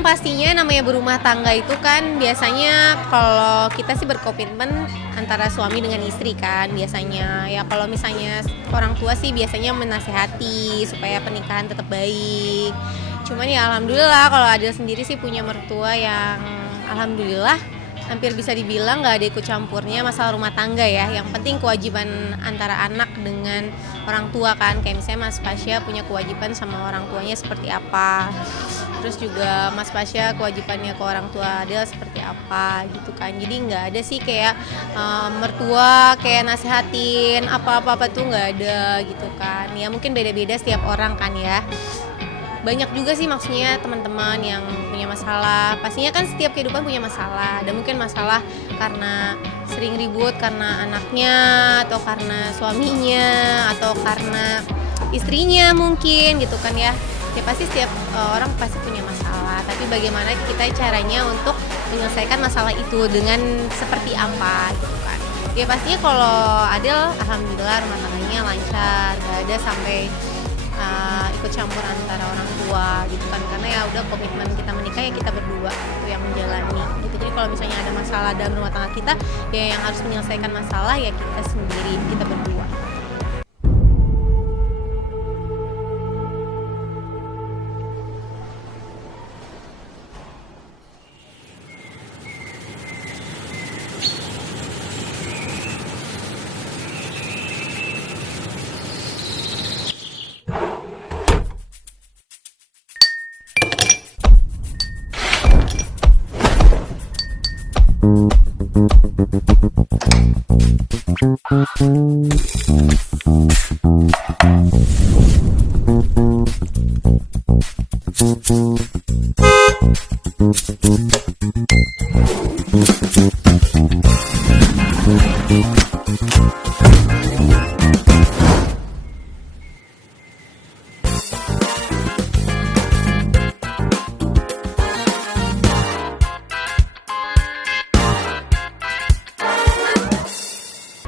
yang pastinya namanya berumah tangga itu kan biasanya kalau kita sih berkomitmen antara suami dengan istri kan biasanya. Ya kalau misalnya orang tua sih biasanya menasehati supaya pernikahan tetap baik. Cuman ya alhamdulillah kalau Adil sendiri sih punya mertua yang alhamdulillah hampir bisa dibilang nggak ada ikut campurnya masalah rumah tangga ya. Yang penting kewajiban antara anak dengan orang tua kan. Kayak misalnya Mas Pasya punya kewajiban sama orang tuanya seperti apa. Terus juga Mas Pasya kewajibannya ke orang tua Adel seperti apa gitu kan. Jadi nggak ada sih kayak mertua kayak nasehatin apa-apa tuh nggak ada gitu kan. Ya mungkin beda-beda setiap orang kan ya. Banyak juga sih maksudnya teman-teman yang punya masalah. Pastinya kan setiap kehidupan punya masalah. Ada mungkin masalah karena sering ribut karena anaknya atau karena suaminya atau karena istrinya mungkin gitu kan ya. Ya pasti setiap orang pasti punya masalah. Tapi bagaimana kita caranya untuk menyelesaikan masalah itu dengan seperti apa gitu kan. Ya pastinya kalau Adel alhamdulillah rumah tangganya lancar. Gak ada sampai ikut campur antara orang tua gitu kan, karena ya udah komitmen kita menikah ya kita berdua itu yang menjalani gitu. Jadi kalau misalnya ada masalah dalam rumah tangga kita ya yang harus menyelesaikan masalah ya kita sendiri, kita berdua.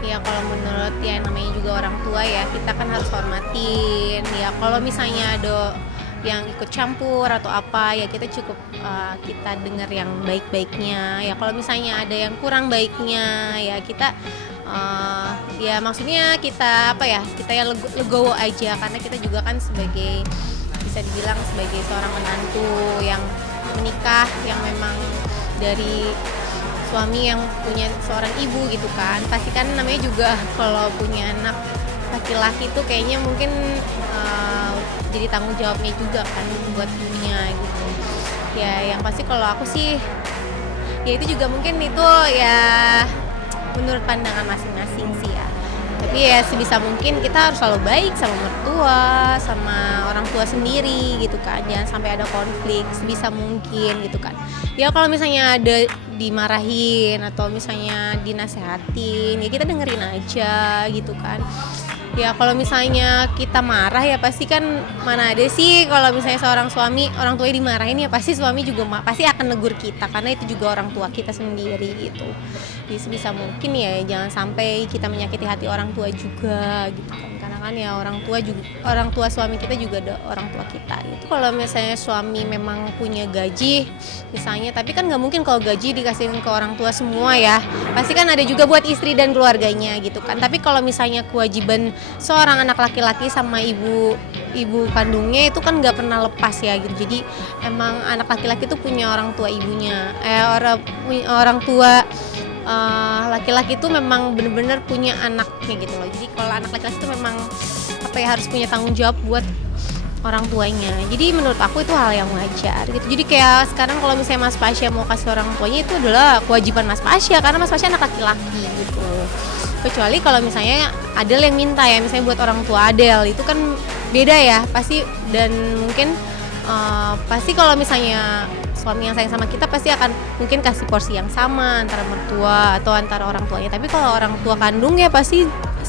Ya kalau menurut ya namanya juga orang tua ya kita kan harus hormatin ya. Kalau misalnya ada yang ikut campur atau apa ya kita cukup kita dengar yang baik-baiknya ya. Kalau misalnya ada yang kurang baiknya ya kita ya maksudnya kita apa ya, kita ya legowo aja karena kita juga kan sebagai bisa dibilang sebagai seorang menantu yang menikah yang memang dari suami yang punya seorang ibu gitu kan. Pasti kan namanya juga kalau punya anak laki-laki tuh kayaknya mungkin jadi tanggung jawabnya juga kan buat ibunya gitu. Ya yang pasti kalau aku sih ya itu juga mungkin itu ya menurut pandangan masing-masing sih ya. Tapi ya sebisa mungkin kita harus selalu baik sama mertua, sama orang tua sendiri gitu kan. Jangan sampai ada konflik sebisa mungkin gitu kan. Ya kalau misalnya ada dimarahin atau misalnya dinasehatin ya kita dengerin aja gitu kan. Ya kalau misalnya kita marah ya pasti kan mana ada sih kalau misalnya seorang suami orang tuanya dimarahin ya pasti suami juga pasti akan negur kita karena itu juga orang tua kita sendiri gitu. Jadi sebisa mungkin ya jangan sampai kita menyakiti hati orang tua juga gitu kan. Karena kan ya orang tua suami kita juga ada orang tua kita gitu. Kalau misalnya suami memang punya gaji misalnya, tapi kan nggak mungkin kalau gaji dikasihin ke orang tua semua ya. Pasti kan ada juga buat istri dan keluarganya gitu kan. Tapi kalau misalnya kewajiban seorang anak laki-laki sama ibu kandungnya itu kan nggak pernah lepas ya gitu. Jadi emang anak laki-laki tuh punya orang tua ibunya, orang tua laki-laki tuh memang bener-bener punya anaknya gitu loh. Jadi kalau anak laki-laki tuh memang apa ya harus punya tanggung jawab buat orang tuanya. Jadi menurut aku itu hal yang wajar gitu. Jadi kayak sekarang kalau misalnya Mas Pasya mau kasih orang tuanya itu adalah kewajiban Mas Pasya karena Mas Pasya anak laki-laki gitu. Kecuali kalau misalnya Adel yang minta ya, misalnya buat orang tua Adel itu kan beda ya pasti. Dan mungkin pasti kalau misalnya suami yang sayang sama kita pasti akan mungkin kasih porsi yang sama antara mertua atau antara orang tuanya. Tapi kalau orang tua kandung ya pasti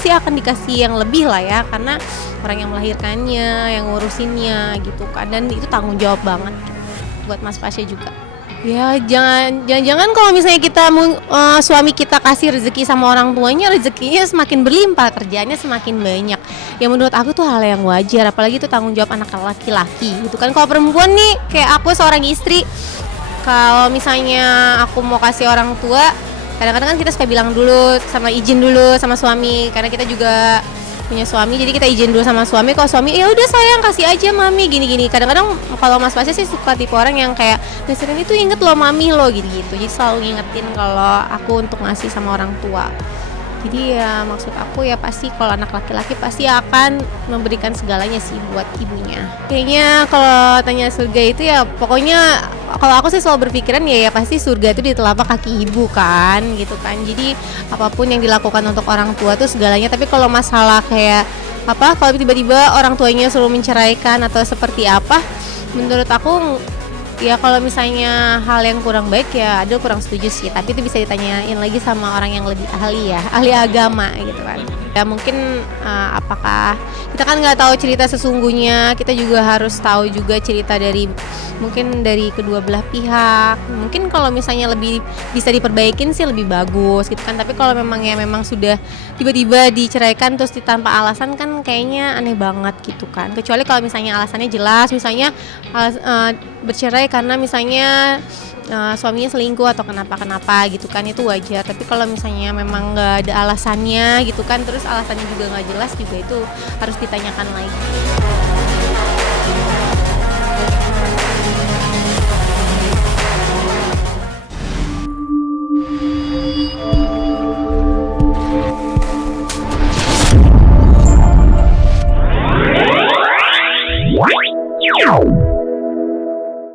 akan dikasih yang lebih lah ya, karena orang yang melahirkannya, yang ngurusinnya gitu kan. Dan itu tanggung jawab banget buat Mas Pasya juga. Ya jangan kalau misalnya suami kita kasih rezeki sama orang tuanya, rezekinya semakin berlimpah, kerjaannya semakin banyak. Ya menurut aku tuh hal yang wajar, apalagi itu tanggung jawab anak laki-laki gitu kan. Kalau perempuan nih kayak aku seorang istri, kalau misalnya aku mau kasih orang tua, kadang-kadang kan kita suka bilang dulu izin dulu sama suami, karena kita juga punya suami, jadi kita izin dulu sama suami. Kalau suami ya udah sayang kasih aja mami gini-gini. Kadang-kadang kalau Mas Pasnya sih suka tipe orang yang kayak Desrin itu inget lo mami lo gitu-gitu, jadi selalu ngingetin kalau aku untuk ngasih sama orang tua. Jadi ya maksud aku ya pasti kalau anak laki-laki pasti akan memberikan segalanya sih buat ibunya. Kayaknya kalau tanya surga itu ya pokoknya kalau aku sih selalu berpikiran ya pasti surga itu di telapak kaki ibu kan gitu kan. Jadi apapun yang dilakukan untuk orang tua tuh segalanya. Tapi kalau masalah kayak kalau tiba-tiba orang tuanya suruh menceraikan atau seperti apa, menurut aku ya kalau misalnya hal yang kurang baik ya Adul kurang setuju sih, tapi itu bisa ditanyain lagi sama orang yang lebih ahli ya, ahli agama gitu kan. Ya mungkin apakah kita kan nggak tahu cerita sesungguhnya, kita juga harus tahu juga cerita mungkin dari kedua belah pihak. Mungkin kalau misalnya lebih bisa diperbaikin sih lebih bagus gitu kan, tapi kalau memang sudah tiba-tiba diceraikan terus tanpa alasan kan kayaknya aneh banget gitu kan. Kecuali kalau misalnya alasannya jelas, misalnya bercerai karena misalnya suaminya selingkuh atau kenapa gitu kan, itu wajar. Tapi kalau misalnya memang nggak ada alasannya gitu kan, terus alasannya juga nggak jelas, juga itu harus ditanyakan lagi. Wow.